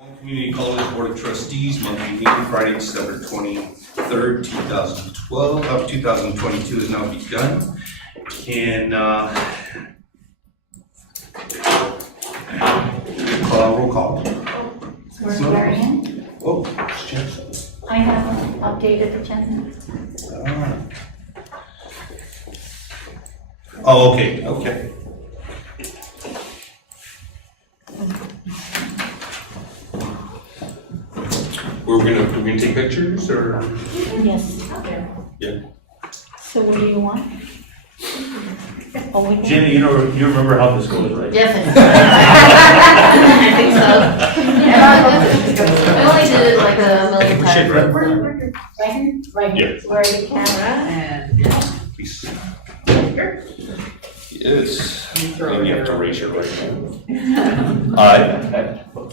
Community College Board of Trustees monthly meeting Friday, December 23rd, 2022 has now begun. Can roll call. We're swearing. Oh, I have updated the agenda. oh, okay. We're gonna take pictures or? Yes. Yeah. So what do you want? Oh, we can. Jenny, you remember how this goes, right? Yes, I think so. I only did it like a million times. Right here? Right here. Yeah. Where the camera? And Please. Yes. And you have to raise your right hand.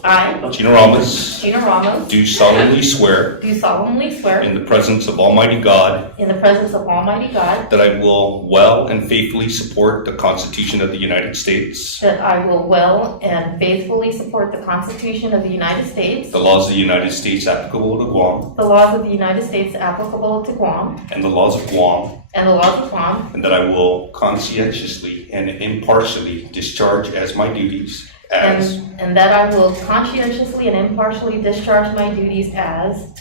I, Gina Ramos, Gina Ramos, do solemnly swear do solemnly swear in the presence of Almighty God in the presence of Almighty God that I will well and faithfully support the Constitution of the United States, that I will well and faithfully support the Constitution of the United States, the laws of the United States applicable to Guam, the laws of the United States applicable to Guam, and the laws of Guam, and the laws of Guam, and that I will conscientiously and impartially discharge as my duties as and that I will conscientiously and impartially discharge my duties as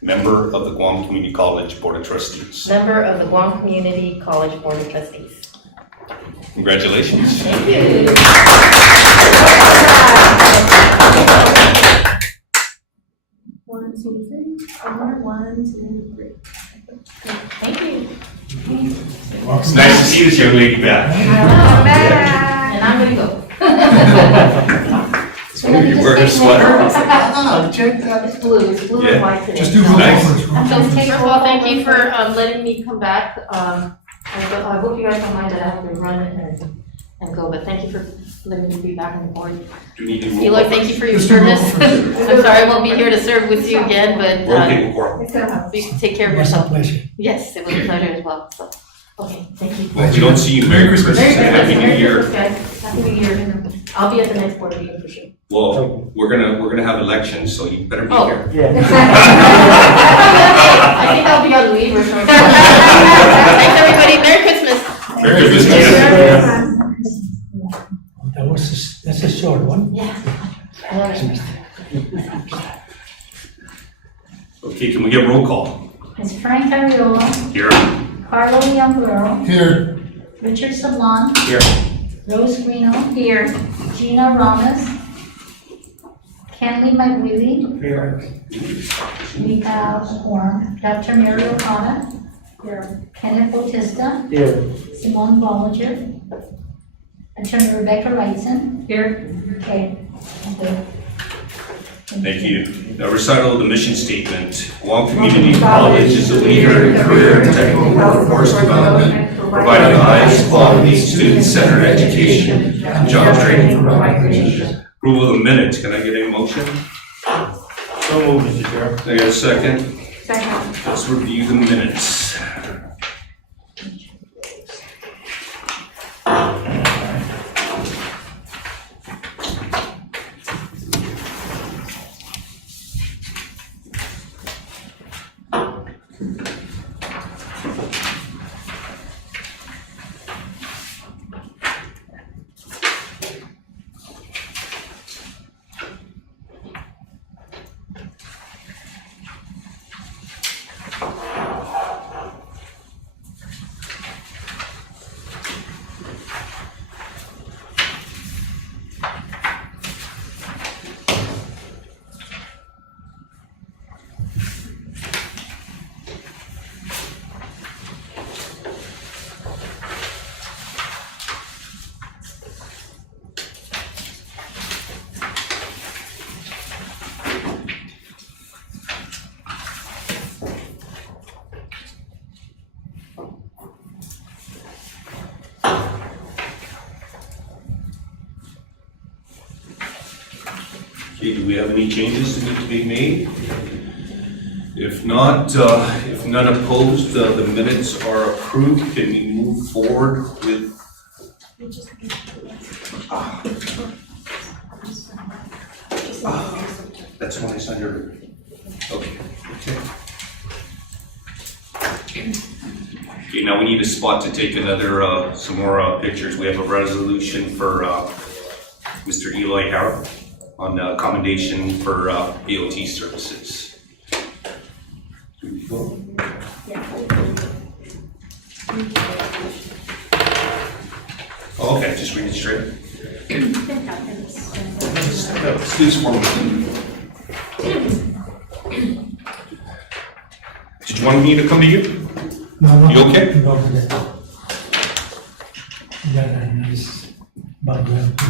member of the Guam Community College Board of Trustees. member of the Guam Community College Board of Trustees. Congratulations. Thank you. One, two, three. 1, 2, 3. Thank you. It's nice to see this young lady back. And I'm gonna go. So let me You're just wearing a take sweater? notes. It's blue, it's blue Yeah. and white today. Just do roll Nice. call first. So first of all, thank you for letting me come back. I hope you guys don't mind that I have to run and go, but thank you for letting me be back on the board. Do you need to roll Eli, call thank you for your Just do roll service. call first. I'm sorry I won't be here to serve with you again, but We're okay, we'll you can take care of It was a yourself. pleasure. Yes, it was a pleasure as well, so, okay, thank you. Well, if we don't see you, Merry Christmas Merry and Christmas, Happy New Merry Year. Christmas, guys. Happy New Year. I'll be at the next board meeting for sure. Well, we're gonna have elections, so you better be Oh. here. I think I'll be on leave or something. Thanks, everybody. Merry Christmas. Merry Christmas, Gina. That's a short one. Yeah. Okay, can we get roll call? It's Frank Ariola, Here. Carlo Leonguero, Here. Richard Sablon, Here. Rose Greeno. Here. Gina Ramos. Kenley McWillie. Here. We have a quorum. Dr. Mary O'Connor. Here. Kenneth Bautista. Here. Simone Bollinger. Attorney Rebecca Wrightson. Here. Okay. Okay. Thank you. Now recital of the mission statement. Guam Community College is a leader in career and technical workforce development, providing the highest quality student-centered education and job training for organizations. Approval of the minutes. Can I get a motion? So moved, Mr. Chair. Can I get a second? Second. Let's review the minutes. Okay, do we have any changes that need to be made? If not, if none opposed, the minutes are approved. Can we move forward with? That's one I signed earlier. Okay. Okay, now we need a spot to take another, some more pictures. We have a resolution for Mr. Eloy Harrop on commendation for BOT services. Oh, okay, just read it straight. Let's do this for me. Did you want me to come to you? No. You okay? No, yeah, nice background.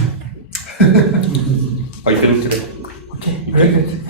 How you feeling today? Okay, very good.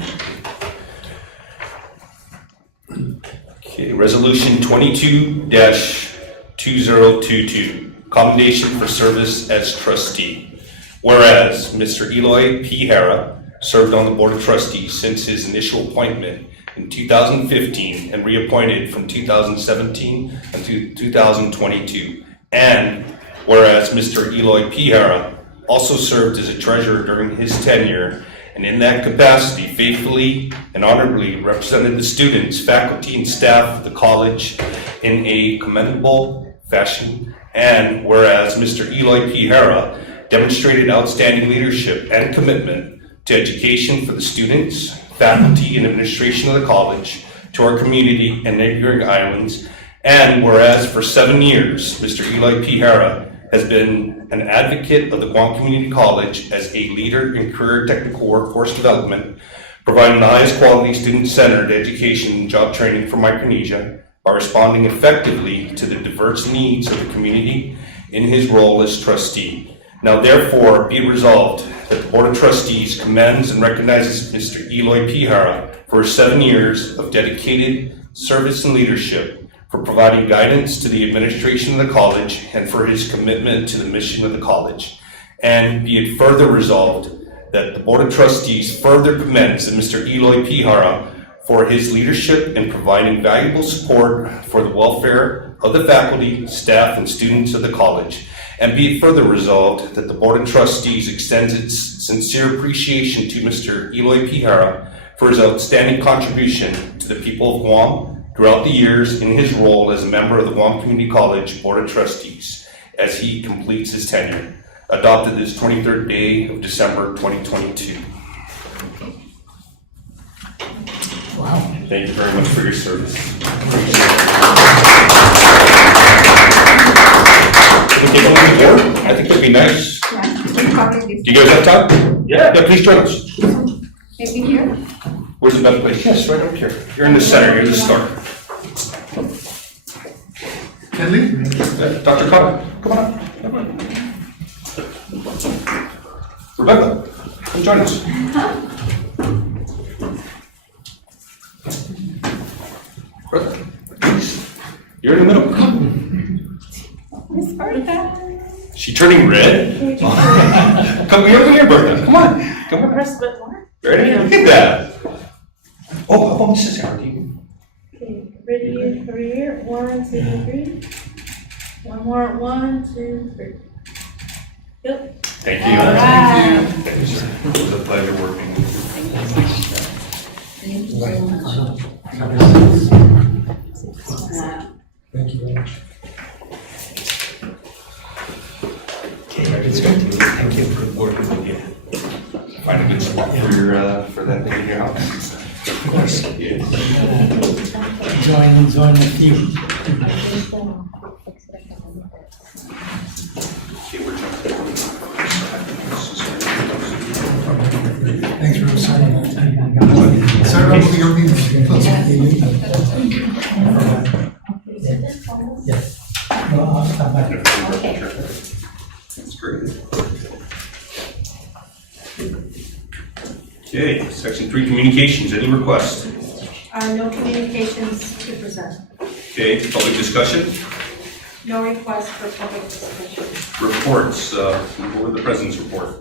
Okay, resolution 22-2022, commendation for service as trustee. Whereas Mr. Eloy P. Hara served on the Board of Trustees since his initial appointment in 2015 and reappointed from 2017 until 2022. And whereas Mr. Eloy P. Hara also served as a treasurer during his tenure, and in that capacity faithfully and honorably represented the students, faculty, and staff of the college in a commendable fashion. And whereas Mr. Eloy P. Hara demonstrated outstanding leadership and commitment to education for the students, faculty, and administration of the college, to our community and neighboring islands. And whereas for 7 years, Mr. Eloy P. Hara has been an advocate of the Guam Community College as a leader in career technical workforce development, providing the highest quality student-centered education and job training for Micronesia by responding effectively to the diverse needs of the community in his role as trustee. Now therefore be it resolved that the Board of Trustees commends and recognizes Mr. Eloy P. Hara for his 7 years of dedicated service and leadership, for providing guidance to the administration of the college, and for his commitment to the mission of the college. And be it further resolved that the Board of Trustees further commends Mr. Eloy P. Hara for his leadership in providing valuable support for the welfare of the faculty, staff, and students of the college. And be it further resolved that the Board of Trustees extends its sincere appreciation to Mr. Eloy P. Hara for his outstanding contribution to the people of Guam throughout the years in his role as a member of the Guam Community College Board of Trustees as he completes his tenure, adopted this 23rd day of December 2022. Wow. Thank you very much for your service. Can we take one on the board? I think that'd be nice. Yeah, Do you guys have time? Yeah, please join us. maybe here. Where's the best place? Yes, right up here. You're in the center, you're the star. Kenley? Dr. Cotter, come on up. Rebecca, come join us. You're in the middle. Miss Bertha. She turning red? Come here, Bertha. Come on. Come on. Press a bit more. Ready? Look at that. Oh, how about Mrs. Howard? Okay, ready for here. 1, 2, 3. One more. 1, 2, 3. Yep. Thank you. All right. Thank you, sir. It was a pleasure working with you. Thank you very much. Okay, it's good. Thank you for working with you. Find a good spot for your, for that thing in your house. Of course. Yes. Join the team. Okay, we're jumping. Thanks for signing that. Sorry, I'm moving everything close. Yeah. No, I'll come back. That's great. Okay, section 3, communications, any requests? No communications to present. Okay, public discussion, No request for public discussion. reports, what were the president's report?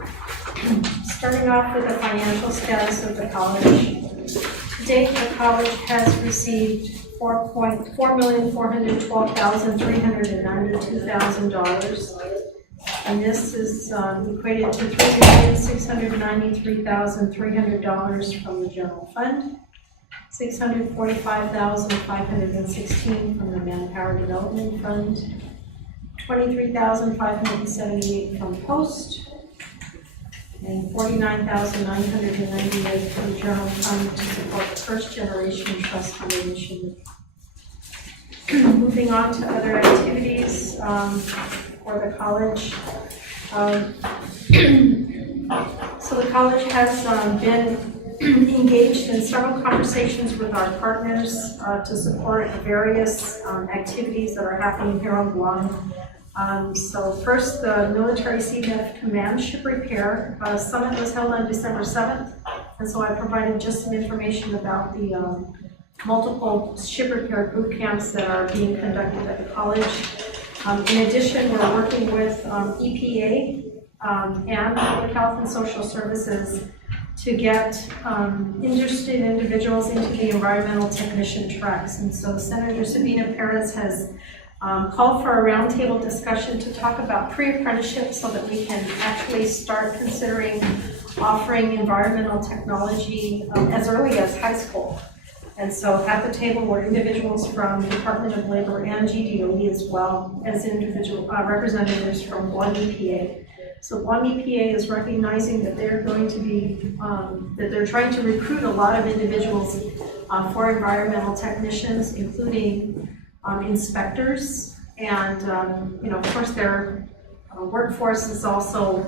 Starting off with the financial status of the college. To date, the college has received $4,412,392,000 And this is equated to $3,693,300 from the general fund, $645,516 from the manpower development fund, $23,578 from post, and $49,998 from the general fund to support the first generation trust fund initiative. Moving on to other activities for the college. So the college has been engaged in several conversations with our partners to support various activities that are happening here on Guam. So first, the Military Seaman Command Ship Repair Summit was held on December 7th. And so I provided just some information about the multiple ship repair boot camps that are being conducted at the college. In addition, we're working with EPA and Public Health and Social Services to get interested individuals into the environmental technician tracks. And so Senator Sabina Perez has called for a roundtable discussion to talk about pre-apprenticeship so that we can actually start considering offering environmental technology as early as high school. And so at the table were individuals from Department of Labor and GDOE, as well as individual representatives from Guam EPA. So Guam EPA is recognizing that they're going to be, that they're trying to recruit a lot of individuals for environmental technicians, including inspectors. And, you know, of course, their workforce is also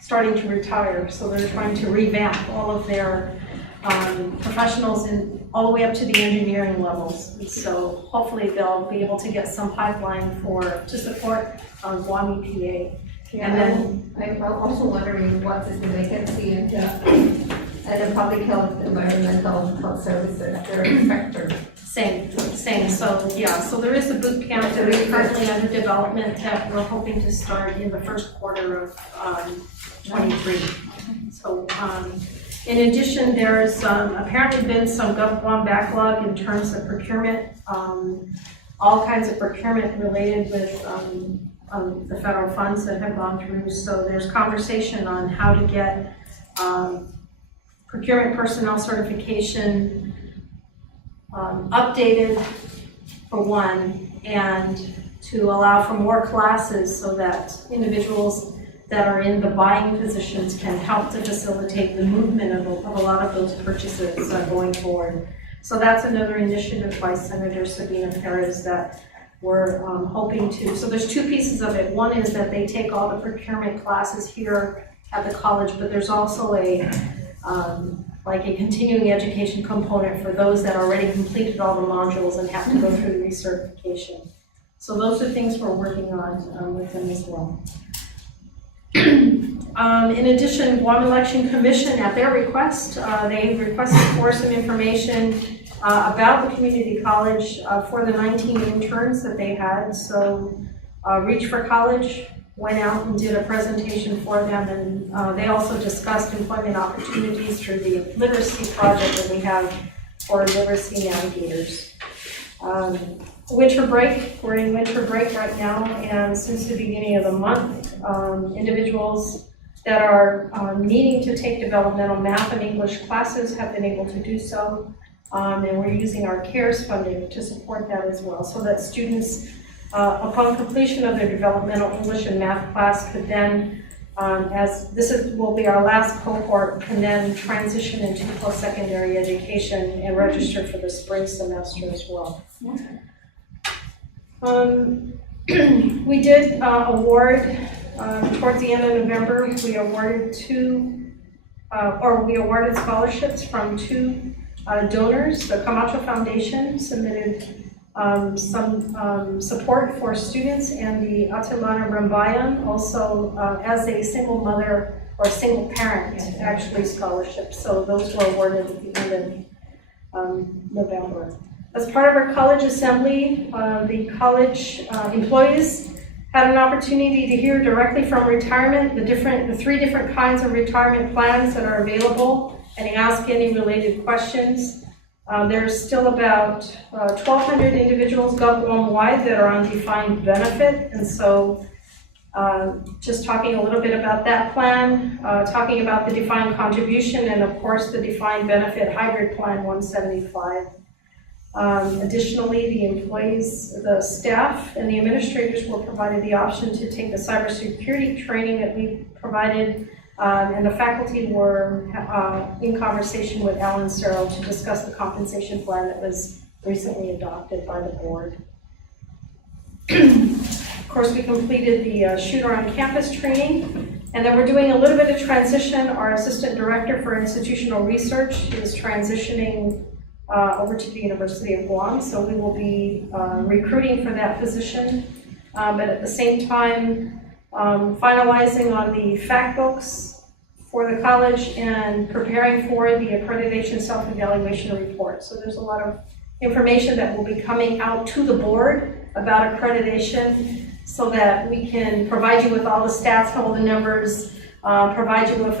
starting to retire. So they're trying to revamp all of their professionals all the way up to the engineering levels. And so hopefully they'll be able to get some pipeline to support Guam EPA. Yeah, And I'm also wondering what is the vacancy in the public health, environmental health services, their inspector. Same. So yeah, so there is a boot camp that is currently under development that we're hoping to start in the first quarter of 23. So in addition, there's apparently been some GovGuam backlog in terms of procurement, all kinds of procurement related with the federal funds that have gone through. So there's conversation on how to get procurement personnel certification updated for one, and to allow for more classes so that individuals that are in the buying positions can help to facilitate the movement of a lot of those purchases going forward. So that's another initiative by Senator Sabina Perez that we're hoping to. So there's two pieces of it. One is that they take all the procurement classes here at the college, but there's also a like a continuing education component for those that already completed all the modules and have to go through the recertification. So those are things we're working on with them as well. In addition, Guam Election Commission, at their request, they requested for some information about the community college for the 19 interns that they had. So Reach for College went out and did a presentation for them, and they also discussed employment opportunities through the literacy project that we have for literacy navigators. Winter break, we're in winter break right now, and since the beginning of the month, individuals that are needing to take developmental math and English classes have been able to do so, and we're using our CARES funding to support that as well, so that students, upon completion of their developmental English and math class, could then, as this will be our last cohort, can then transition into post-secondary education and register for the spring semester as well. We did award, towards the end of November, we awarded scholarships from two donors. The Camacho Foundation submitted some support for students, and the Atilana Rambayan also as a single mother or single parent actually scholarship. So those were awarded at the end of November. As part of our college assembly, the college employees had an opportunity to hear directly from retirement the three different kinds of retirement plans that are available, and ask any related questions. There's still about 1,200 individuals GovGuam-wide that are on defined benefit, and so Just talking a little bit about that plan, talking about the defined contribution and of course the defined benefit hybrid plan 175. Additionally, the employees, the staff and the administrators were provided the option to take the cybersecurity training that we provided, and the faculty were in conversation with Alan Searle to discuss the compensation plan that was recently adopted by the board. Of course, we completed the Shooter on Campus training, and then we're doing a little bit of transition. Our Assistant Director for Institutional Research is transitioning over to the University of Guam, so we will be recruiting for that position, but at the same time finalizing on the fact books for the college and preparing for the accreditation self-evaluation report. So there's a lot of information that will be coming out to the board about accreditation so that we can provide you with all the stats, all the numbers, provide you with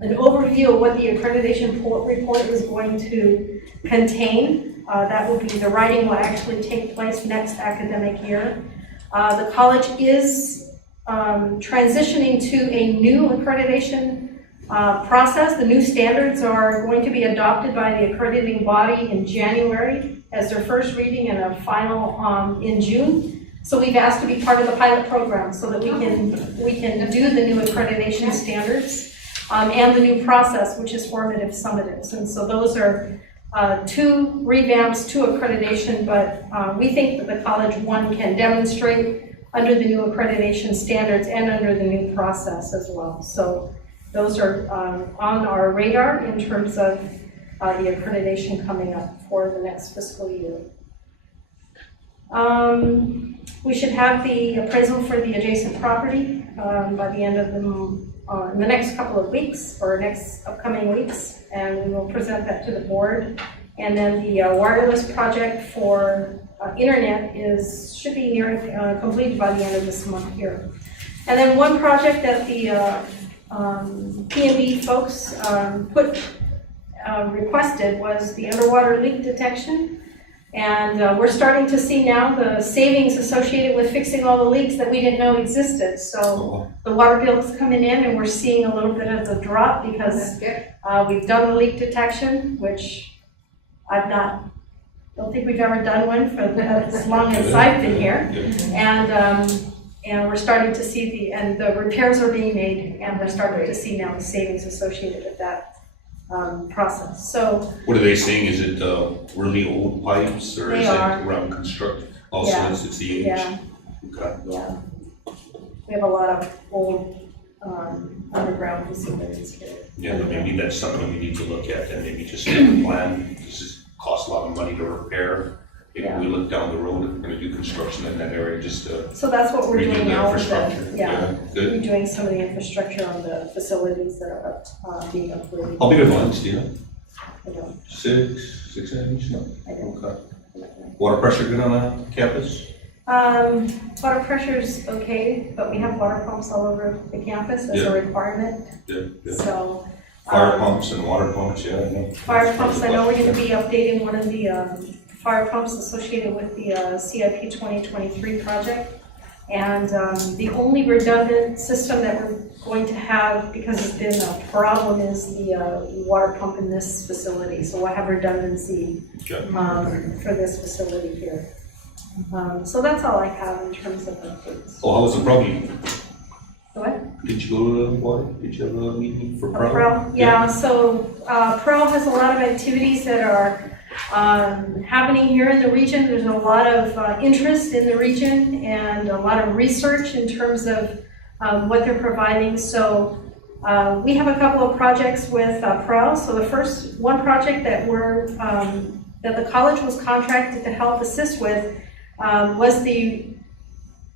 an overview of what the accreditation report is going to contain. That will be, the writing will actually take place next academic year. The college is transitioning to a new accreditation process. The new standards are going to be adopted by the accrediting body in January as their first reading and a final in June. So we've asked to be part of the pilot program so that we can do the new accreditation standards and the new process, which is formative summatives. And so those are two revamps to accreditation, but we think that the college, one, can demonstrate under the new accreditation standards and under the new process as well. So those are on our radar in terms of the accreditation coming up for the next fiscal year. We should have the appraisal for the adjacent property by the end of in the next couple of weeks or next upcoming weeks, and we will present that to the board. And then the wireless project for internet should be nearing completed by the end of this month here. And then one project that the P&B folks requested was the underwater leak detection. And we're starting to see now the savings associated with fixing all the leaks that we didn't know existed. So the water bill's coming in and we're seeing a little bit of the drop because we've done the leak detection, which don't think we've ever done one for as long as I've been here. And we're starting to see the repairs are being made, and we're starting to see now the savings associated with that process. So What are they saying? Is it really old pipes, or is it around construction? Also, Yeah. it's the age? Yeah. Okay. yeah, we have a lot of old underground facilities here. Yeah, but maybe that's something we need to look at, and maybe just make a plan. This costs a lot of money to repair. Maybe we look down the road if we're gonna do construction in that area, just to So that's what we're redo doing the now with infrastructure. Good. we're doing some of the infrastructure on the facilities that are being upgraded. How big are the lines, do you know? I don't, 6 inch? No. I don't. Okay. Water pressure good on that campus? Water pressure's okay, but we have water pumps all over the campus as a requirement, Good. so. Fire pumps and water pumps, yeah, I know. Fire pumps, I know we're gonna be updating one of the fire pumps associated with the CIP 2023 project. And the only redundant system that we're going to have, because it's been a problem, is the water pump in this facility. So we'll have redundancy for this facility here. So that's all I have in terms of updates. Oh, how was the problem? What? Did you go to water? Did you have a meeting for Pro? Pro? Yeah, so Pro has a lot of activities that are happening here in the region. There's a lot of interest in the region and a lot of research in terms of what they're providing. So we have a couple of projects with Pro. So the first one project that that the college was contracted to help assist with was the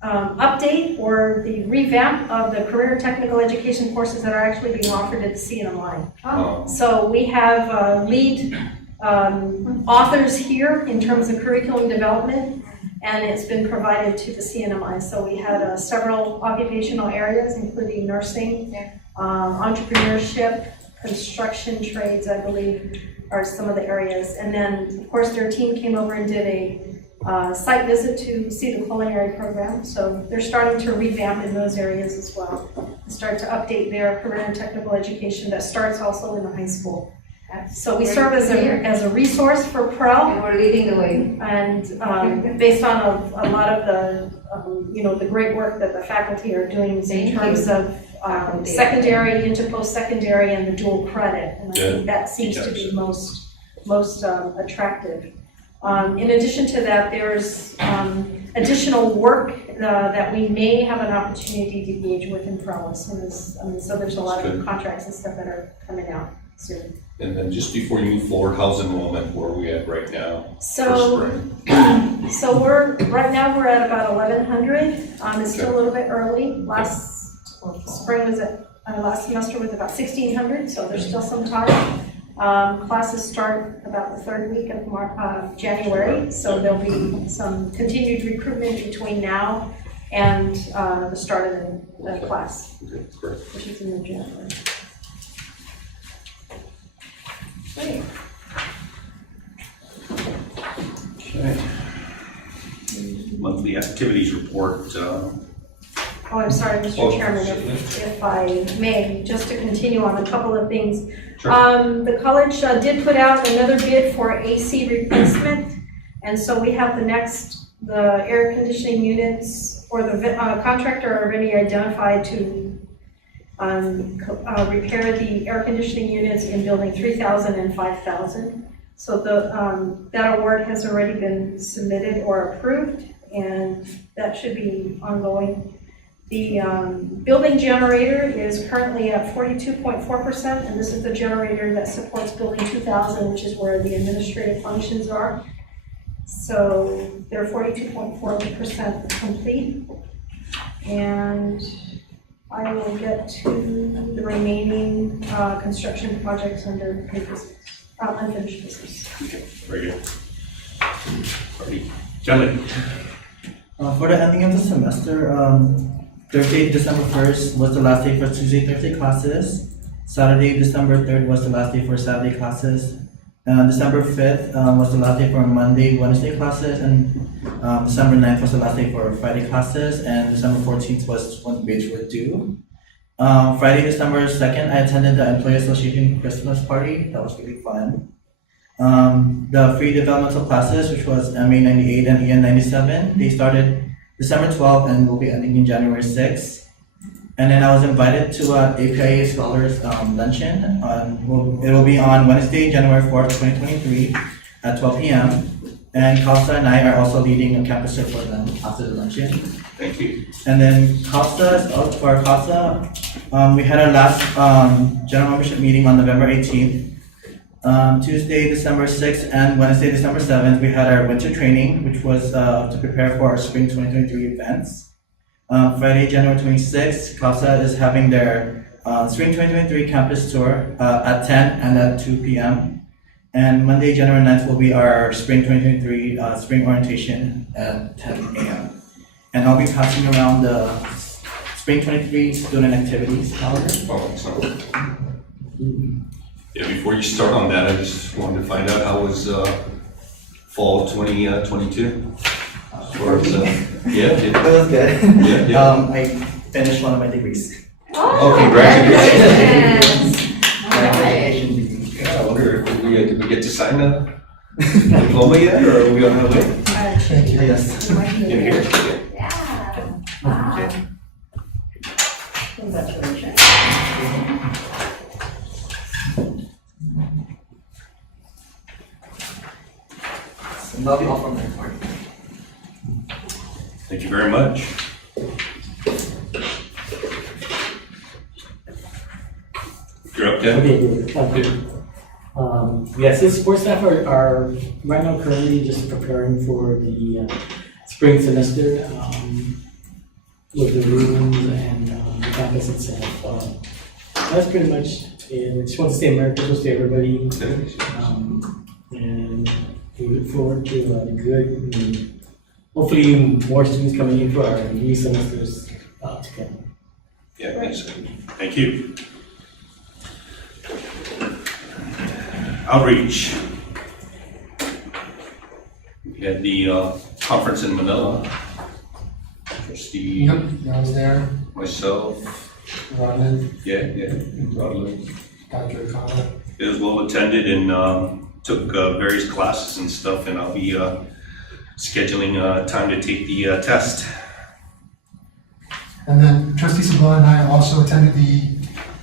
update or the revamp of the career technical education courses that are actually being offered at the CNMI. Oh. So we have lead authors here in terms of curriculum development, and it's been provided to the CNMI. So we had several occupational areas, including nursing, entrepreneurship, construction trades, I believe, are some of the areas. And then, of course, their team came over and did a site visit to see the culinary program. So they're starting to revamp in those areas as well. Start to update their career and technical education that starts also in the high school. So we serve as a resource for Pro. And we're leading the way. And based on a lot of the great work that the faculty are doing in terms of secondary into post-secondary and the dual credit. And I think that seems to be most attractive. In addition to that, there's additional work that we may have an opportunity to engage with in Prowess. So there's a lot of contracts and stuff that are coming out soon. And then just before you move forward, how's enrollment, where are we at right now? So, so right now we're at about 1,100. It's still a little bit early. Last semester was about 1,600, so there's still some time. Classes start about the third week of January, so there'll be some continued recruitment between now and the start of the class, which is in January. Great. Okay. Monthly activities report. Oh, I'm sorry, Mr. Chairman, if I may, just to continue on a couple of things. Sure. The college did put out another bid for AC replacement, and so we have the air conditioning units, or the contractor already identified to repair the air conditioning units in building 3,000 and 5,000. So that award has already been submitted or approved, and that should be ongoing. The building generator is currently at 42.4%, and this is the generator that supports building 2,000, which is where the administrative functions are. So they're 42.4% complete, and I will get to the remaining construction projects under unfinished business. Okay, very good. Alrighty. Kelly. For the ending of the semester, Thursday, December 1st was the last day for Tuesday, Thursday classes. Saturday, December 3rd was the last day for Saturday classes. December 5th was the last day for Monday, Wednesday classes, and December 9th was the last day for Friday classes, and December 14th was when grades were due. Friday, December 2nd, I attended the Employee Association Christmas party. That was really fun. The free developmental classes, which was MA 98 and EN 97, they started December 12th and will be ending in January 6th. And then I was invited to APIA Scholars Luncheon. It will be on Wednesday, January 4th, 2023 at 12 p.m. And Costa and I are also leading a campus trip for them after the luncheon. Thank you. And then Costa, for Costa, we had our last general membership meeting on November 18th. Tuesday, December 6th and Wednesday, December 7th, we had our winter training, which was to prepare for our spring 2023 events. Friday, January 26th, CASA is having their spring 2023 campus tour at 10 and at 2 p.m. And Monday, January 9th will be our spring 2023 spring orientation at 10 a.m. And I'll be passing around the spring 23 student activities calendar. Oh, so. Yeah, before you start on that, I just wanted to find out how was fall 2022? Yeah, It was good. Yeah. I finished one of my degrees. Oh, congratulations. Congratulations. Yeah, I wonder if did we get to sign a diploma yet, or are we on our way? Thank you. Yes. In here? Yeah. Wow. Congratulations. And that'll be all from my part. Thank you very much. You're up, Deb? Okay, good. Yes, the support staff are right now currently just preparing for the spring semester with the rooms and the campus itself. That's pretty much it. I just want to say Merry Christmas to everybody. And we look forward to good, and hopefully more students coming in for our new semesters to come. Yeah, thanks. Thank you. Outreach. We had the conference in Manila. Trustee, Yep, I was there, myself, Rodman, yeah, Rodley. Dr. Khan. It was well attended and took various classes and stuff, and I'll be scheduling time to take the test. And then Trustee Sabla and I also attended the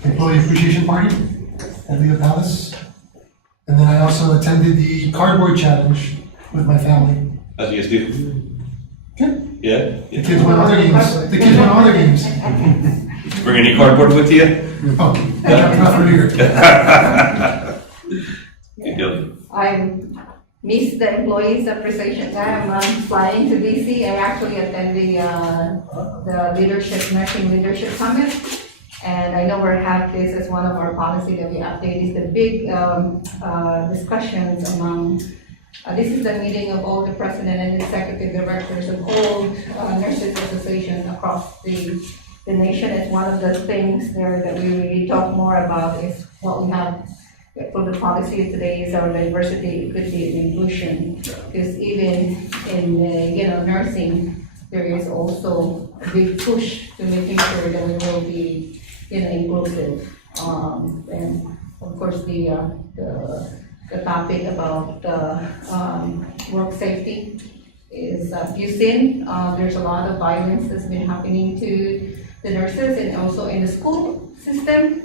Employee Appreciation Party at Leo Palace. And then I also attended the Cardboard Challenge with my family. How do you guys do? Good. Yeah? The kids won other games. The kids won other games. Bring any cardboard with you? Oh, not for here. Good deal. I missed the employees appreciation time. I'm flying to DC. I actually attended the nursing leadership summit. And I know we're have this as one of our policy that we update is the big discussions among, this is the meeting of all the president and executive directors of all nurses associations across the nation. Is one of the things there that we really talk more about is what we have for the policy today is our diversity, equity, and inclusion. Because even in nursing, there is also a big push to making sure that we will be inclusive. And of course the topic about work safety is you've seen there's a lot of violence that's been happening to the nurses and also in the school system.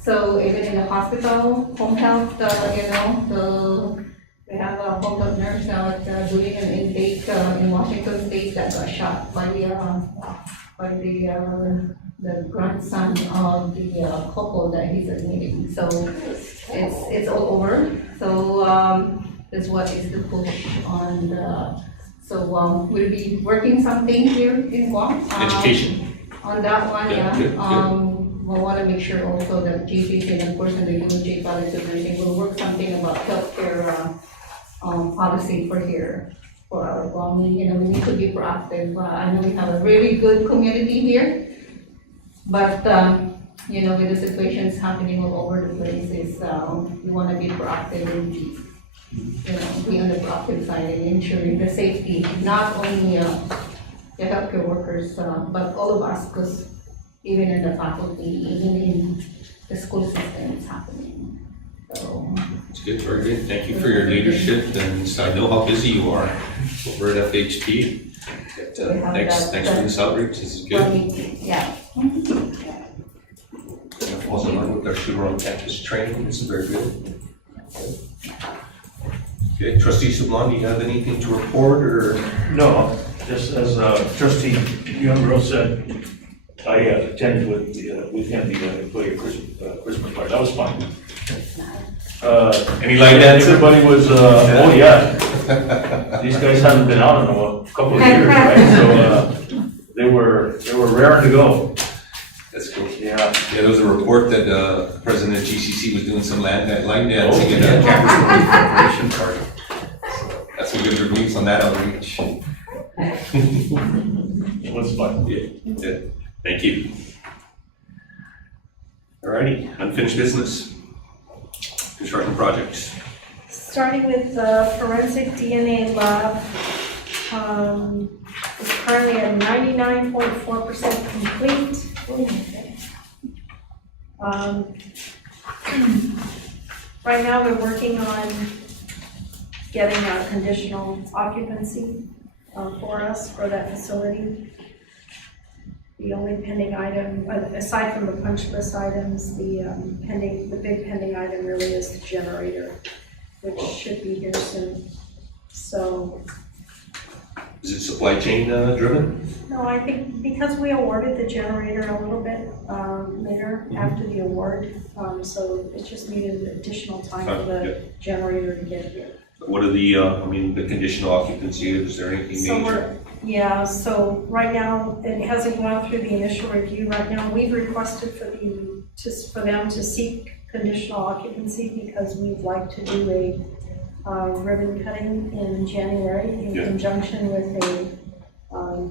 So even in the hospital, home health, we have a home health nurse out doing an intake in Washington State that got shot by the grandson of the couple that he's admitting. So it's all over. So that's what is the push on the. So we'll be working something here in Guam. Education. On that one, Yeah, yeah. good. We want to make sure also that GCC and of course in the UNJ College of Nursing will work something about healthcare policy for here, for our Guam. We need to be proactive. I know we have a really good community here, but with the situations happening all over the place, we want to be proactive and be on the proactive side and ensuring the safety, not only the healthcare workers, but all of us, because even in the faculty, even in the school system, it's happening. So. It's good, very good. Thank you for your leadership, and I know how busy you are over at FHP. But, thanks for this outreach, this is good. Yeah. That falls in line with our Sugar on Campus training, this is very good. Okay, Trustee Sublon, do you have anything to report, or? No, just as Trustee Youngborough said, I attended with him the employee Christmas party. That was fun. Any line dancing? Everybody was, oh yeah. These guys haven't been out in a couple of years, right? So they were raring to go. That's cool. Yeah. Yeah, there was a report that the president of GCC was doing some line dancing at a campus preparation party. So that's some good reviews on that outreach. It was fun. Yeah. Thank you. Alrighty, unfinished business. Construction projects. Starting with the forensic DNA lab, is currently at 99.4% complete. Right now, we're working on getting a conditional occupancy for us for that facility. The only pending item, aside from the punch list items, the big pending item really is the generator, which should be here soon. So. Is it supply chain driven? No, I think because we awarded the generator a little bit later after the award, so it just needed additional time for the generator to get here. What are the, the conditional occupancy, is there anything major? So right now, it hasn't gone through the initial review. Right now, we've requested for them to seek conditional occupancy because we'd like to do a ribbon cutting in January in conjunction with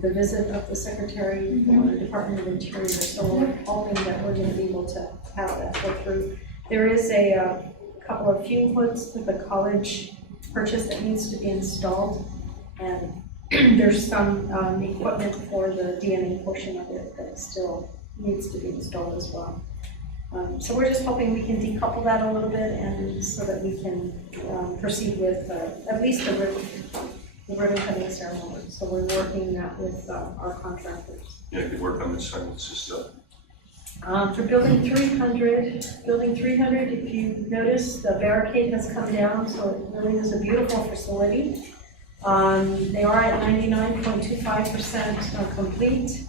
the visit of the Secretary for the Department of Interior. So we're hoping that we're going to be able to have that go through. There is a couple of fume hoods that the college purchased that needs to be installed, and there's some equipment for the DNA portion of it that still needs to be installed as well. So we're just hoping we can decouple that a little bit and so that we can proceed with at least the ribbon cutting ceremony. So we're working that with our contractors. Yeah, good work on this one. It's just, For building 300, if you notice, the barricade has come down, so it really is a beautiful facility. They are at 99.25% complete.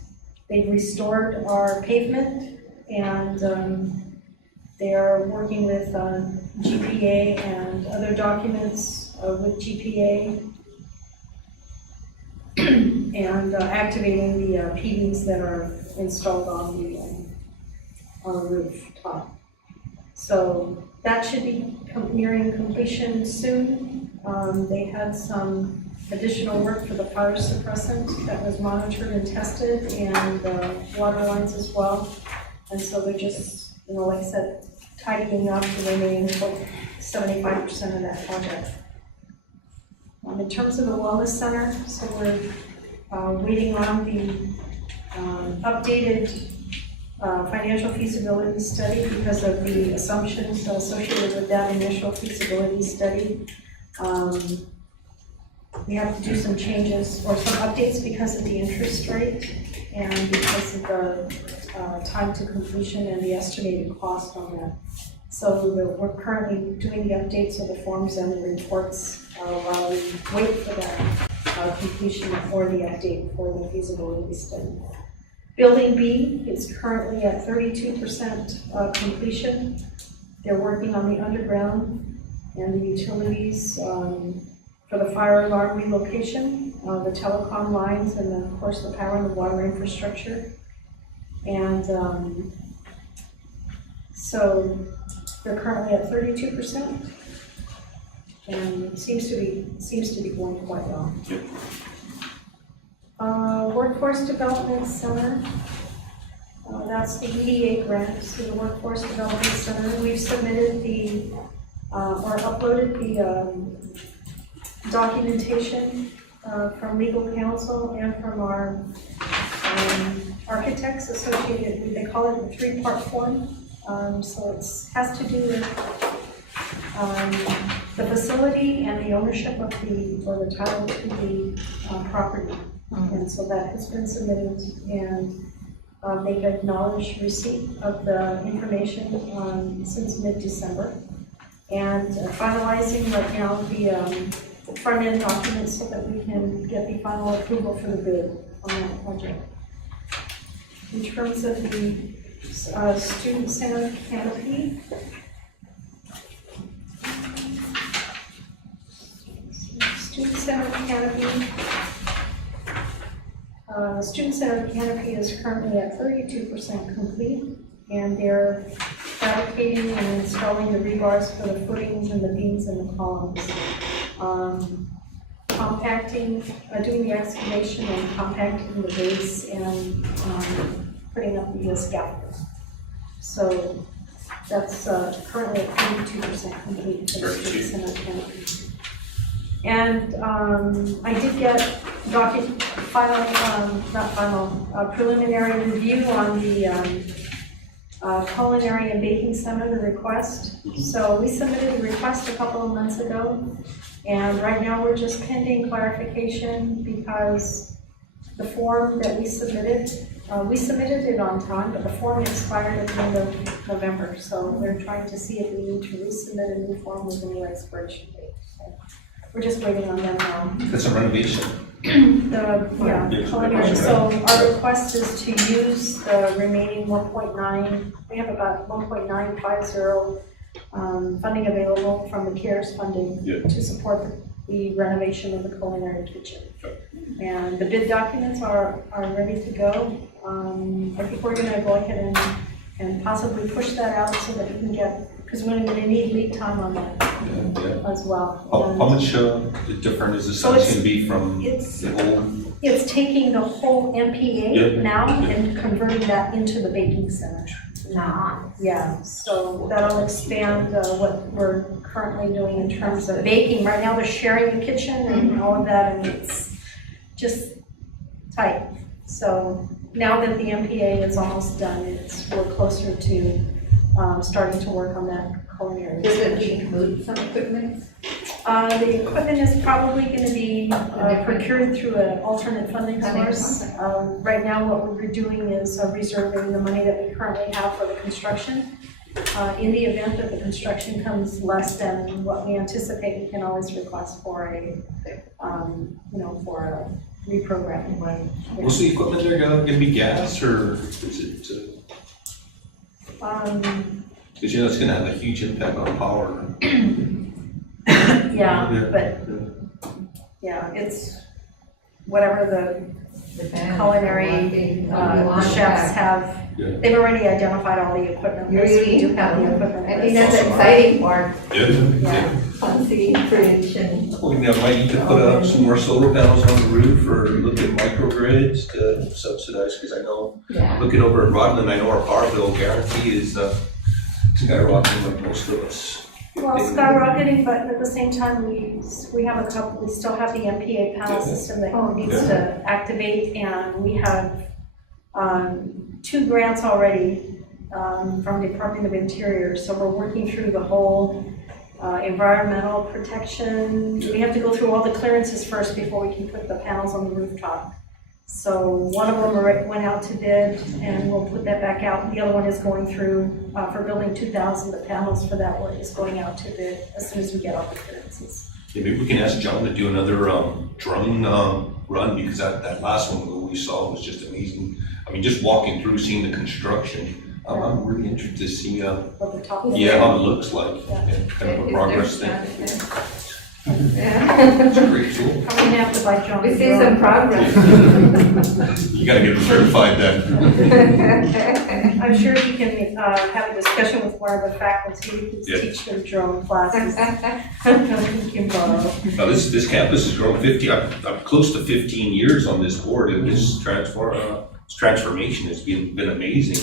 They've restored our pavement and they are working with GPA and other documents with GPA and activating the PVs that are installed on the rooftop. So that should be nearing completion soon. They had some additional work for the fire suppressant that was monitored and tested and water lines as well. And so they're just, like I said, tidying up the remaining 75% of that project. In terms of the wellness center, so we're waiting on the updated financial feasibility study because of the assumptions associated with that initial feasibility study. We have to do some changes or some updates because of the interest rate and because of the time to completion and the estimated cost on that. So we're currently doing the updates of the forms and the reports while we wait for that completion or the update for the feasibility study. Building B is currently at 32% completion. They're working on the underground and the utilities for the fire alarm relocation, the telecom lines, and then of course the power and the water infrastructure. And so they're currently at 32%, and it seems to be going quite well. Yep. Workforce Development Center. That's the EDA grant, so the Workforce Development Center. We've submitted or uploaded the documentation from legal counsel and from our architects associated with, they call it the 3-part form. So it has to do with the facility and the ownership of or the title to the property. And so that has been submitted and they've acknowledged receipt of the information since mid-December. And finalizing right now the front-end documents so that we can get the final approval for the bid on that project. In terms of the student center canopy, student center canopy is currently at 32% complete, and they're fabricating and installing the rebars for the footings and the beams and the columns. Compacting, doing the excavation and compacting the base and putting up the scaffold. So that's currently at 32% complete for the student center canopy. And I did get preliminary review on the culinary and baking center, the request. So we submitted the request a couple of months ago, and right now we're just pending clarification because the form that we submitted it on time, but the form expired at the end of November. So we're trying to see if we need to resubmit a new form with a new expiration date. So we're just waiting on them now. That's a renovation. Culinary. So our request is to use the remaining 1.9, we have about 1.950 funding available from the CARES funding to support the renovation of the culinary kitchen. And the bid documents are ready to go. I think we're gonna go ahead and possibly push that out so that we can get, because we're gonna need lead time on that as well. How much different is this So going to be from it's- the old? It's taking the whole MPA now and converting that into the baking center. Yeah, so that'll expand what we're currently doing in terms of baking. Right now they're sharing the kitchen and all of that, and it's just tight. So now that the MPA is almost done, we're closer to starting to work on that culinary. Does it include some equipment? The equipment is probably going to be procured through an alternate funding source. Right now, what we're doing is reserving the money that we currently have for the construction. In the event that the construction comes less than what we anticipate, we can always request for a, for a reprogramming. Most of the equipment there gonna be gas, or is it, because it's gonna have a huge impact on power. Yeah, but, yeah, it's whatever the culinary chefs have. Yeah. They've already identified all the equipment. Really? We do have the equipment. I think that's the exciting part, Yeah. fancy fridge and. Well, we might need to put up some more solar panels on the roof, or look at microgrids to subsidize, because I know, Yeah. looking over at Rodland, I know our power bill guarantee is skyrocketing like most of us. Well, skyrocketing, but at the same time, we have we still have the MPA panel system that needs to activate, and we have 2 grants already from Department of Interior, so we're working through the whole environmental protection. We have to go through all the clearances first before we can put the panels on the rooftop. So one of them went out to bid, and we'll put that back out. The other one is going through, for building 2,000, the panels for that work is going out to bid as soon as we get all the clearances. Yeah, maybe we can ask John to do another drone run, because that last one we saw was just amazing. I mean, just walking through, seeing the construction, I'm really interested to see What the top is. how it looks like, Yeah. and kind of a progress thing. Yeah. It's a great tool. I'm gonna have to buy John. We see some progress. You gotta get it certified then. I'm sure he can have a discussion with one of the faculty who's Yeah. teach them drone classes. He can borrow. Now, this campus has grown I'm close to 15 years on this board, and this transformation has been amazing.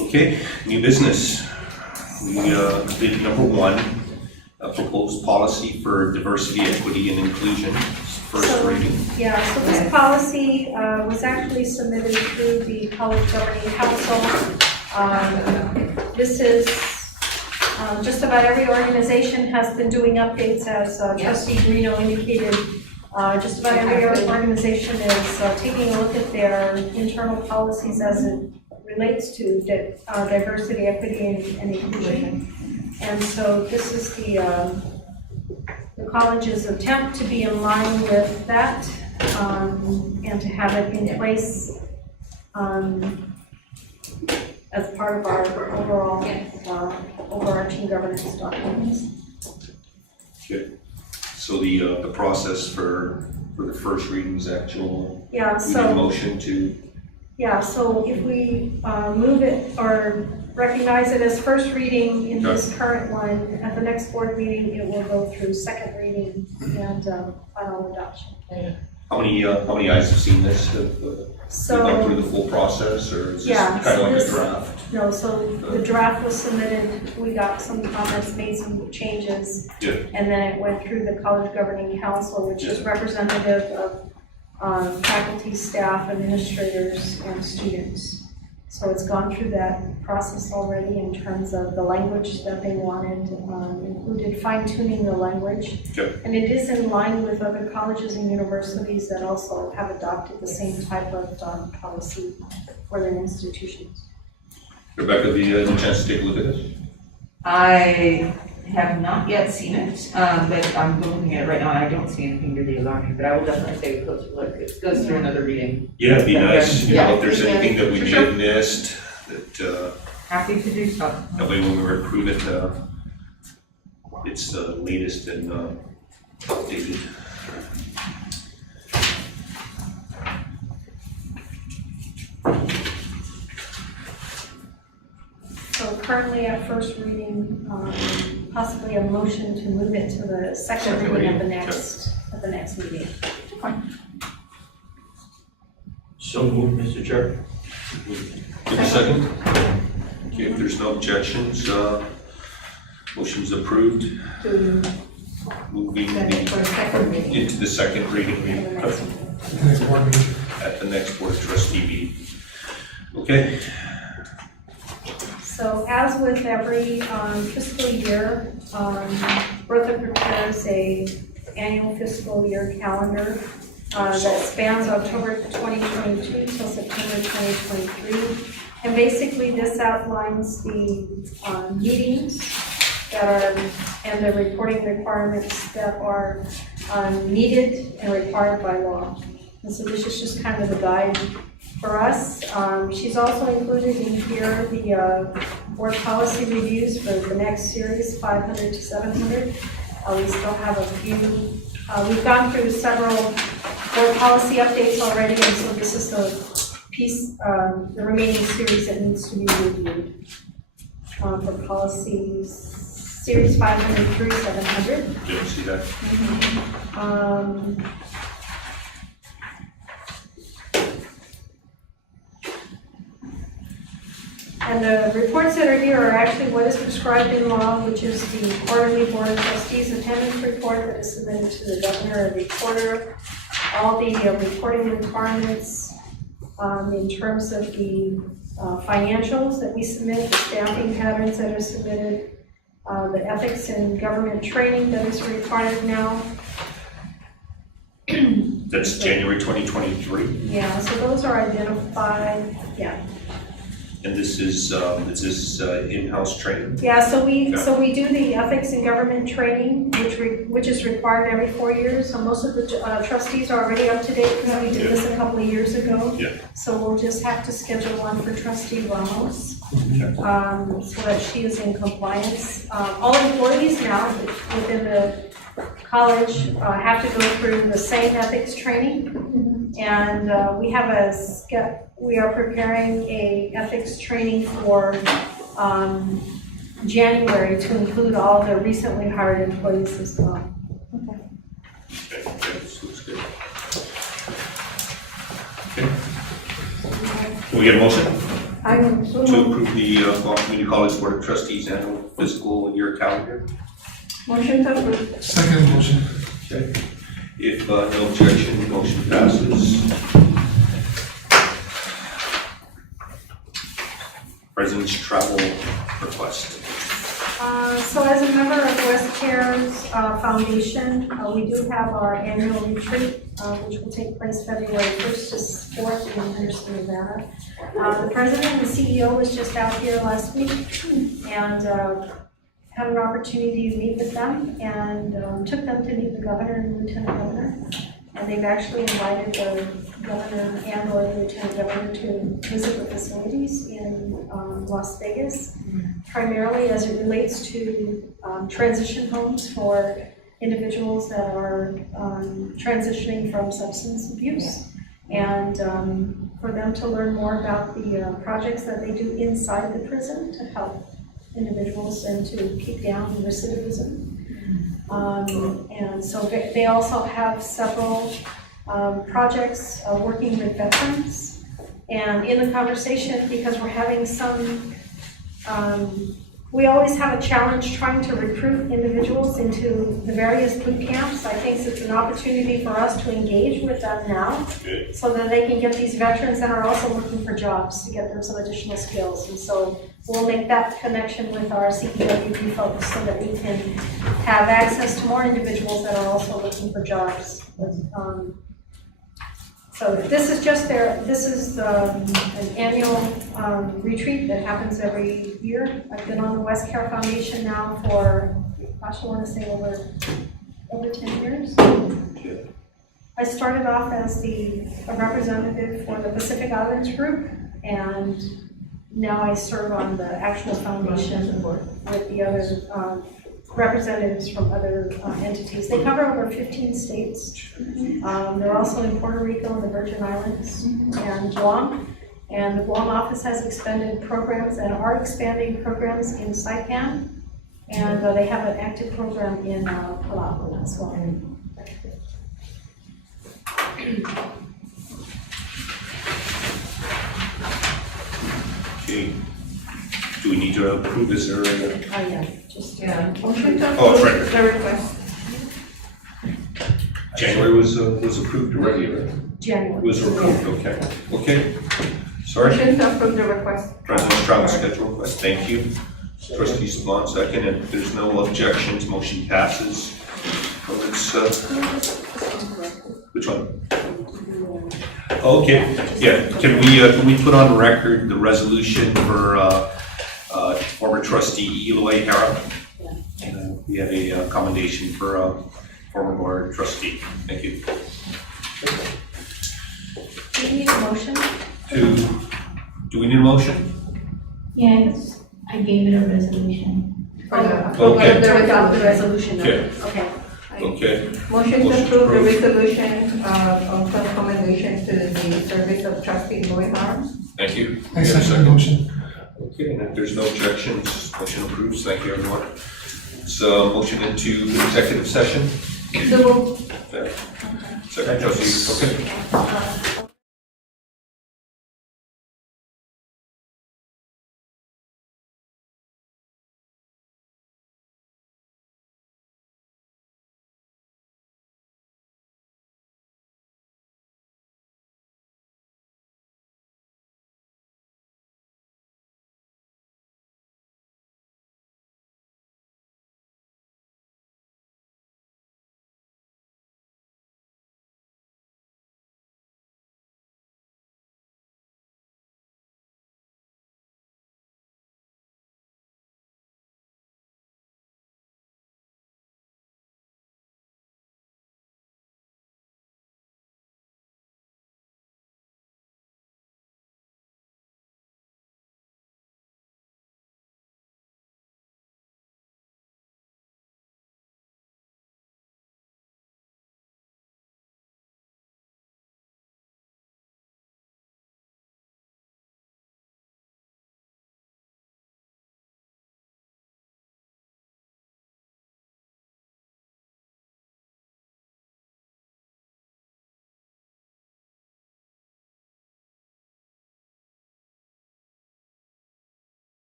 Okay, new business. We did number 1, a proposed policy for diversity, equity, and inclusion, first So- reading. Yeah, so this policy was actually submitted through the College Governing Council. This is, just about every organization has been doing updates, as Trustee Greeno indicated. Just about every organization is taking a look at their internal policies as it relates to diversity, equity, and inclusion. And so this is the college's attempt to be in line with that, and to have it in place as part of our overall overarching governance documents. Okay. So the process for the first reading is actual, Yeah, we need a so, motion to, yeah, so if we move it or recognize it as first reading in this current one, at the next board meeting, it will go through second reading and final adoption. how many eyes have seen this? Have gone So, through the full process, or is this Yeah, kind so of like this- a draft? no, so the draft was submitted, we got some comments, made some changes. Yeah. And then it went through the College Governing Council, which is representative of faculty, staff, administrators, and students. So it's gone through that process already in terms of the language that they wanted, included fine tuning the language. Okay. And it is in line with other colleges and universities that also have adopted the same type of policy for their institutions. Rebecca, have you had a chance to take a look at this? I have not yet seen it, but I'm looking at it right now, and I don't see anything really alarming, but I will definitely take a closer look. It goes through another reading. Yeah, it'd be nice, if there's Yeah, anything that we for may sure. have missed, that, Happy to do so. that way when we approve it, it's the latest and updated. So currently at first reading, possibly a motion to move it to the second reading at the next meeting. So moved, Mr. Chair. Give a second. Okay, if there's no objections, motion's approved. moving For second reading. into the second reading The next board meeting. at the next board trustee meeting. Okay, So as with every fiscal year, Bertha prepares a annual fiscal year calendar that spans October 2022 till September 2023. And basically, this outlines the meetings that are, and the reporting requirements that are needed and required by law. And so this is just kind of the guide for us. She's also included in here the board policy reviews for the next series, 500 to 700. We still have a few, we've gone through several board policy updates already, and so this is the piece, the remaining series that needs to be reviewed for policies, series 500 through 700. didn't see that. And the reports that are here are actually what is prescribed in law, which is the quarterly board of trustees attendance report that is submitted to the governor every quarter. All the reporting requirements in terms of the financials that we submit, the staffing patterns that are submitted, the ethics and government training that is required now. That's January 2023, Yeah, so those are identified, yeah. and this is in-house training. Yeah, so we do the ethics and government training, which is required every 4 years. So most of the trustees are already up to date because we did this a couple of years ago. Yeah. So we'll just have to schedule one for trustee Ramos, Okay. so that she is in compliance. All employees now within the college have to go through the same ethics training. And we are preparing a ethics training for January to include all the recently hired employees as well. Okay, this looks good. Okay. Can we get a motion I will so to move. approve the Guam Community College Board of Trustees annual fiscal year calendar? Motion to approve. Second motion. Okay. If no objection, motion passes. President's travel request. So as a member of West Cares Foundation, we do have our annual retreat, which will take place February 1st to 4th in Henderson, Nevada. The president and CEO was just out here last week and had an opportunity to meet with them and took them to meet the governor and lieutenant governor. And they've actually invited the governor and or the lieutenant governor to visit the facilities in Las Vegas, primarily as it relates to transition homes for individuals that are transitioning from substance abuse. And for them to learn more about the projects that they do inside the prison to help individuals and to keep down recidivism. And so they also have several projects working with veterans. And in the conversation, because we're having some, we always have a challenge trying to recruit individuals into the various boot camps. I think it's an opportunity for us to engage with them now so that they can get these veterans that are also looking for jobs to get them some additional skills. And so we'll make that connection with our CEWP folks so that we can have access to more individuals that are also looking for jobs. So this is just an annual retreat that happens every year. I've been on the West Care Foundation now for, gosh, I want to say over 10 years. I started off as a representative for the Pacific Islands group, and now I serve on the actual foundation with the other representatives from other entities. They cover over 15 states. They're also in Puerto Rico and the Virgin Islands and Guam. And the Guam office has expanded programs and are expanding programs in Saipan. And they have an active program in Palau as well. Okay. Do we need to approve this or? Yeah, just Yeah, motion to Oh, approve Frederick. the request. January was approved already, right? January. Was approved, okay. Okay, sorry. Motion to approve the request. President's travel schedule request, thank you. Trustee Sablan, second. If there's no objections, motion passes. Well, it's, which one? Okay, yeah, can we put on record the resolution for, former trustee Eloy Hara? We have a commendation for, former board trustee. Thank you. Do you need a motion? Do we need a motion? Yes, I gave it a resolution. For the Oh, Okay. without the resolution number, Okay. okay. Okay, Motion to Motion approve the approved. resolution of commendation to the service of trustee Lloyd Harms. thank you. I second the motion. Okay, and if there's no objections, motion approves. Thank you, everyone. It's motion into executive session. So Second trustee, okay.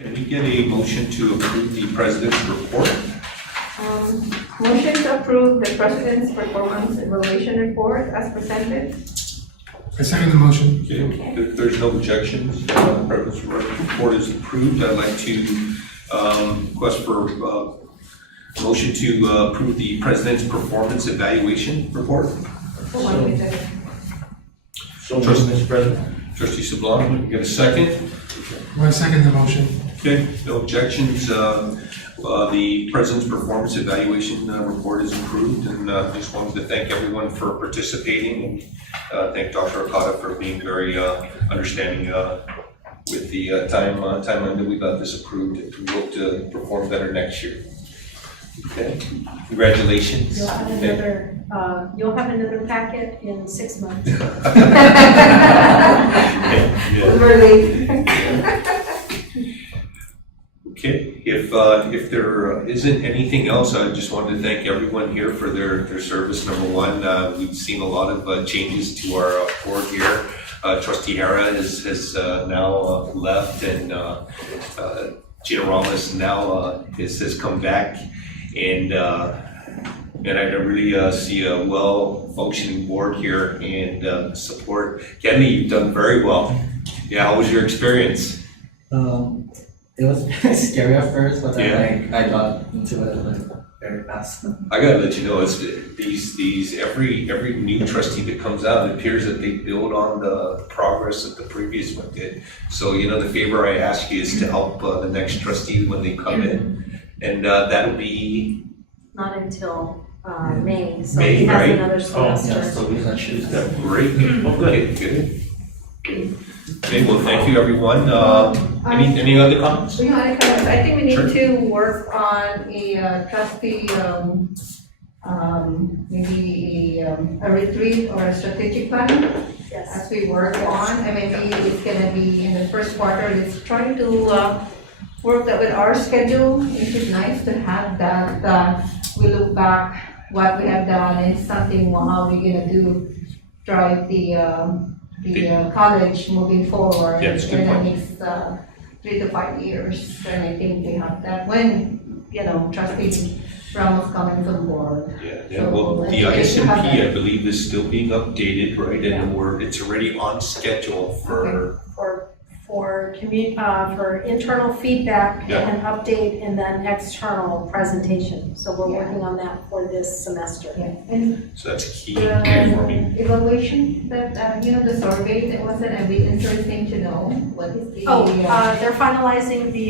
Can we get a motion to approve the president's report? Motion to approve the president's performance evaluation report as presented. I second the motion. Okay, if there's no objections, the president's report is approved. I'd like to request for motion to approve the president's performance evaluation report. One minute. So moved, Mr. President. Trustee Sablon, you get a second? I second the motion. Okay, no objections. The president's performance evaluation report is approved, and just wanted to thank everyone for participating, and thank Dr. Okada for being very understanding with the timeline that we got this approved. We hope to perform better next year. Okay, congratulations. You'll have another packet in 6 months. Yeah. Really. Okay, if there isn't anything else, I just wanted to thank everyone here for their service. Number one, we've seen a lot of changes to our board here. Trustee Hara has now left, and Gina Ramos now has come back, and I really see a well-functioning board here and support. Kenny, you've done very well. Yeah, how was your experience? It was scary at first, but then I got into it like very fast. I gotta let you know, it's these every new trustee that comes out, it appears that they build on the progress that the previous one did. So, the favor I ask you is to help the next trustee when they come in, and that'll be Not until May, so May, he has right? another semester. Yeah, so he's on Tuesday. great. Okay, good. Okay, well, thank you, everyone. Any other comments? We had a comment. I think we need Sure. to work on a trustee, maybe a retreat or a strategic plan Yes. as we work on. And maybe it's gonna be in the first quarter. Let's try to work that with our schedule. It is nice to have that, we look back what we have done and something, how we're gonna drive the college moving forward Yeah, it's a good in the point. next 3 to 5 years. And I think they have that when, trustee Ramos coming on board. Yeah, well, So, the I think you have ISMP, that. I believe, is still being updated, right? And it's already on schedule for, For internal feedback Yeah. and update, and then external presentation. So we're Yeah. working on that for this semester. Yeah, and so that's key the for me. evaluation that, the survey, that was a bit interesting to know. What is the? They're finalizing the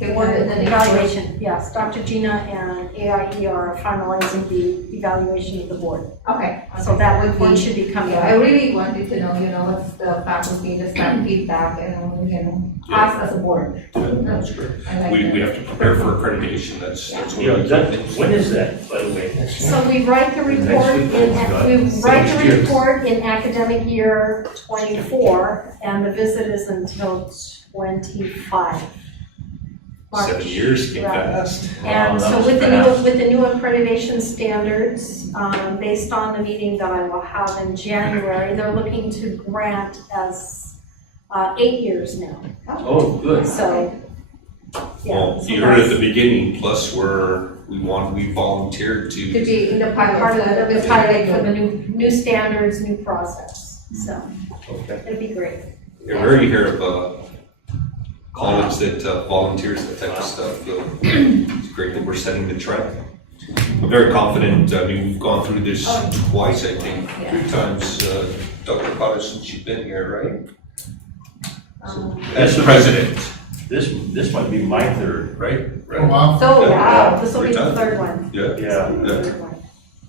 evaluation. Yes, Dr. Gina and AIE are finalizing the evaluation of the board. Okay. So that would report be. should be coming Yeah, I out. really wanted to know, what's the faculty, the staff feedback, and, us as a board. That's great. I like We that. have to prepare for accreditation, that's one Yeah, of the key things. when is that, by the way? So we write the report in academic year 24, and the visit is until 25. March. 7 years came Right. fast. And Wow, so that with was the new accreditation standards, based on the meeting that I will have in January, they're looking to grant as 8 years now. Oh, good. So, yeah. Well, so you heard at that's the beginning, plus we volunteered To to, be in the pilot. part of so the it's pilot really for good. the new standards, new process. So okay. it'll be great. You're rare to hear of a college that volunteers that type of stuff. It's great that we're setting the trend. I'm very confident, we've gone through this twice, I think, 3 times, Dr. Potter, since you've been here, right? As president, This might be my third. right? Oh, wow. So, Yeah. this will be the third one. Yeah. This will be the Yeah. third one.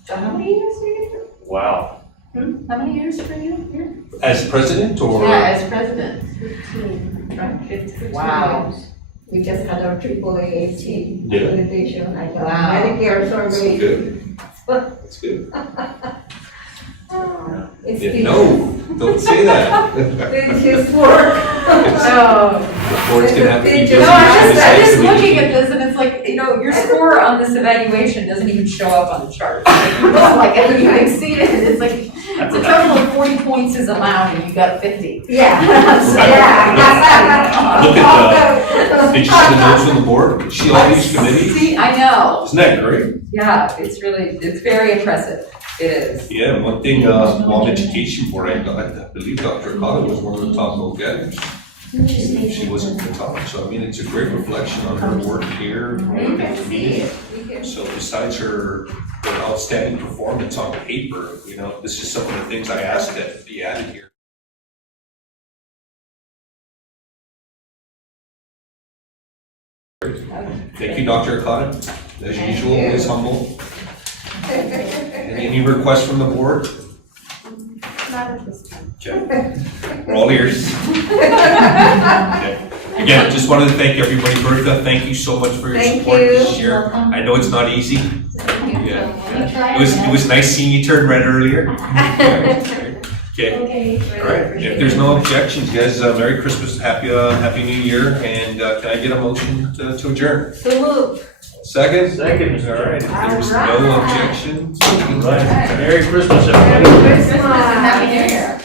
So how many years were you? Wow. How many years were you here? As president or? Yeah, as president. 15. Right, 15 Wow. years. We just had our AAA team Yeah. accreditation. I got Wow. Medicare That's survey. good. That's good. It's Yeah, his, no, don't say that. it's his work. Oh, The board's gonna have to be. No, busy no, I'm just with looking at this and it's like, your score on this evaluation doesn't even show up on the chart. It's like, you exceeded, it's like, It's a total of 40 points is allowed and you got 50. Yeah. Look at did you see the notes from the board? See all these committees? See, I know. Isn't that great? Yeah, it's very impressive. It is. Yeah, and one thing, Guam Education Board, I believe Dr. Collins was one of the top go-getters. She wasn't the top, so I mean, it's a great reflection on her work here, her work in the meeting. So besides her outstanding performance on paper, you know, this is some of the things I asked that be added here. Thank you, Dr. Akata. As usual, is humble. Any requests from the board? Not at this time. Okay. We're all ears. Okay. Again, just wanted to thank everybody. Bertha, thank you so much for your Thank support you. this year. I know it's not easy. Yeah. It was nice seeing you turn red earlier. Okay. Okay. All right. If there's no objections, guys, Merry Christmas, Happy New Year, and can I get a motion to adjourn? So move. Second? Second, All right. If there's no objections. Right. Merry Christmas, everybody. Merry Christmas. Happy New Year.